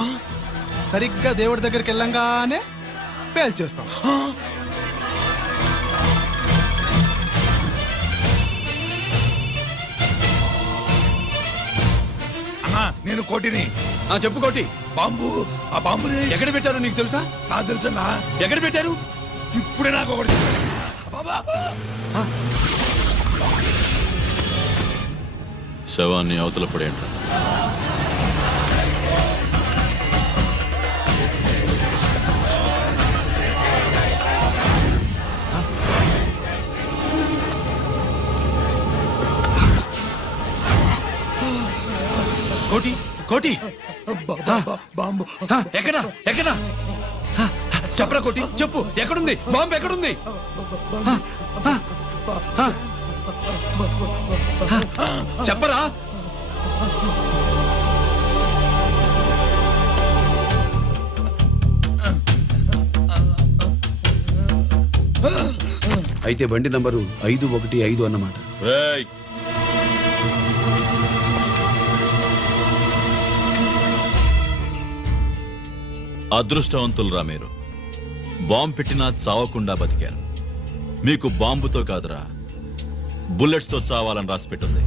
సరిగ్గా దేవుడి దగ్గరికి వెళ్ళంగానే పేల్చేస్తాం. అన్నా, నేను కోటిని. చెప్పు కోటి. బాంబు, ఆ బాంబుని ఎక్కడ పెట్టారు నీకు తెలుసా? నాకు తెలుసన్నా. ఎక్కడ పెట్టారు? ఇప్పుడే నాకు ఒకటి బాబా. శవాన్ని అవతల పడేయండి. కోటి, కోటి, బాంబు ఎక్కడ ఎక్కడ? చెప్పరా కోటి, చెప్పు, ఎక్కడుంది బాంబు? ఎక్కడుంది? చెప్పరా. అయితే బండి నంబరు 515 అన్నమాట. అదృష్టవంతులరా మీరు. బాంబు పెట్టినా చావకుండా బతికారు. మీకు బాంబుతో కాదురా, బుల్లెట్స్ తో చావాలని రాసి పెట్టింది.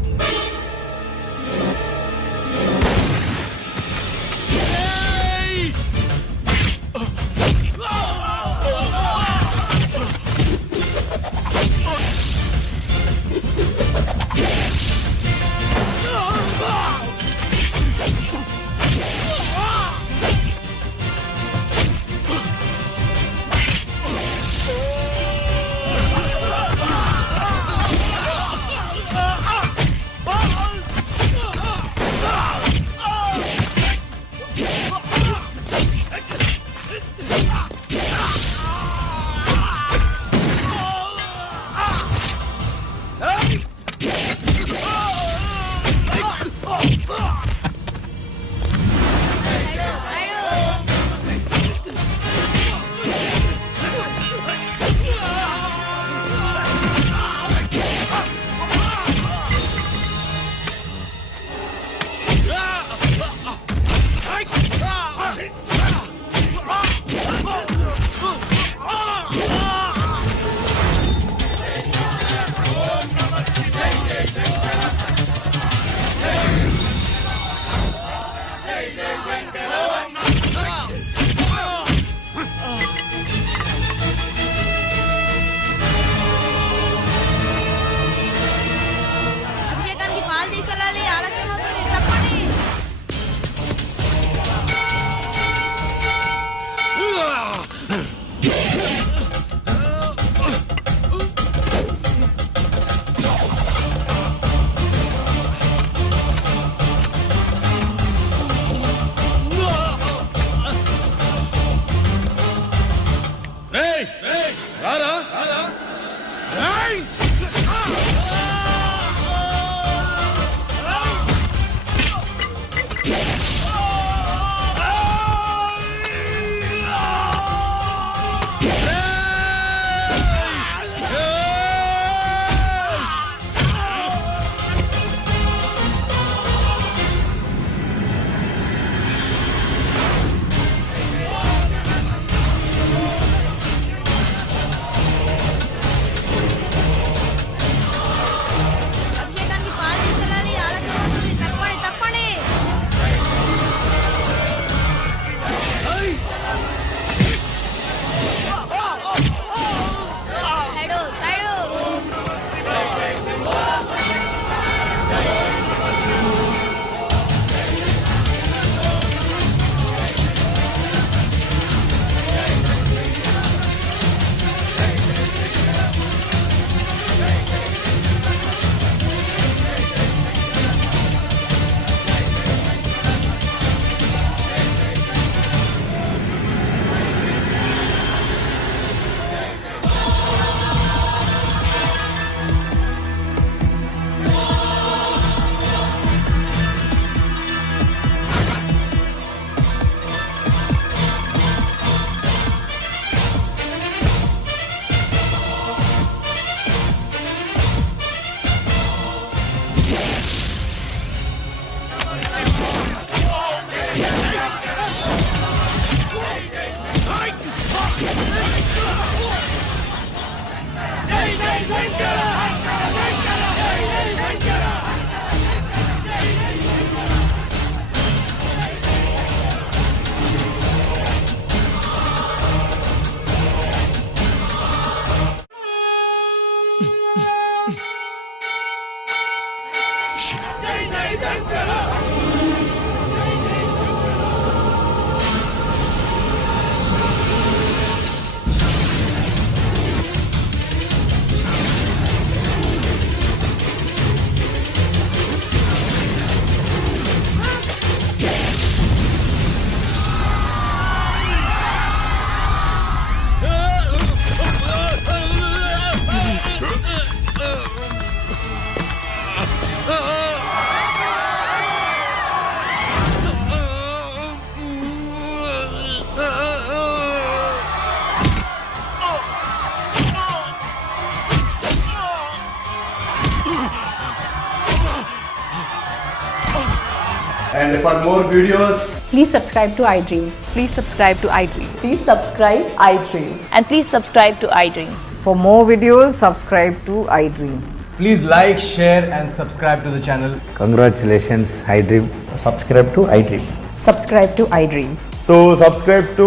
And for more videos, Please subscribe to iDream. Please subscribe to iDream. Please subscribe iDream. And please subscribe to iDream. For more videos, subscribe to iDream. please like, share, and subscribe to the channel. Congratulations, iDream. Subscribe to iDream. Subscribe to iDream. So, subscribe to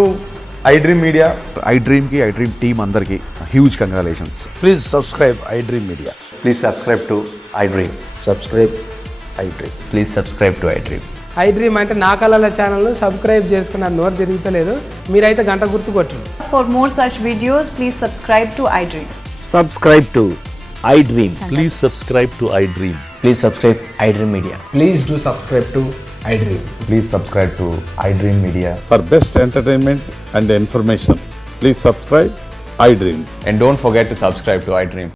iDream Media. iDream ki, iDream team andarki huge congratulations. Please subscribe iDream Media. Please subscribe to iDream. Subscribe iDream. Please subscribe to iDream. iDream అంటే నా కళల ఛానల్ సబ్స్క్రైబ్ చేసుకున్న నోరు తిరుగుతలేదు మీరైతే గంట గుర్తు కొట్టండి. For more such videos, please subscribe to iDream. Subscribe to iDream. Please subscribe to iDream. Please subscribe iDream Media. Please do subscribe to iDream. Please subscribe to iDream Media. For best entertainment and information, please subscribe iDream. And don't forget to subscribe to iDream.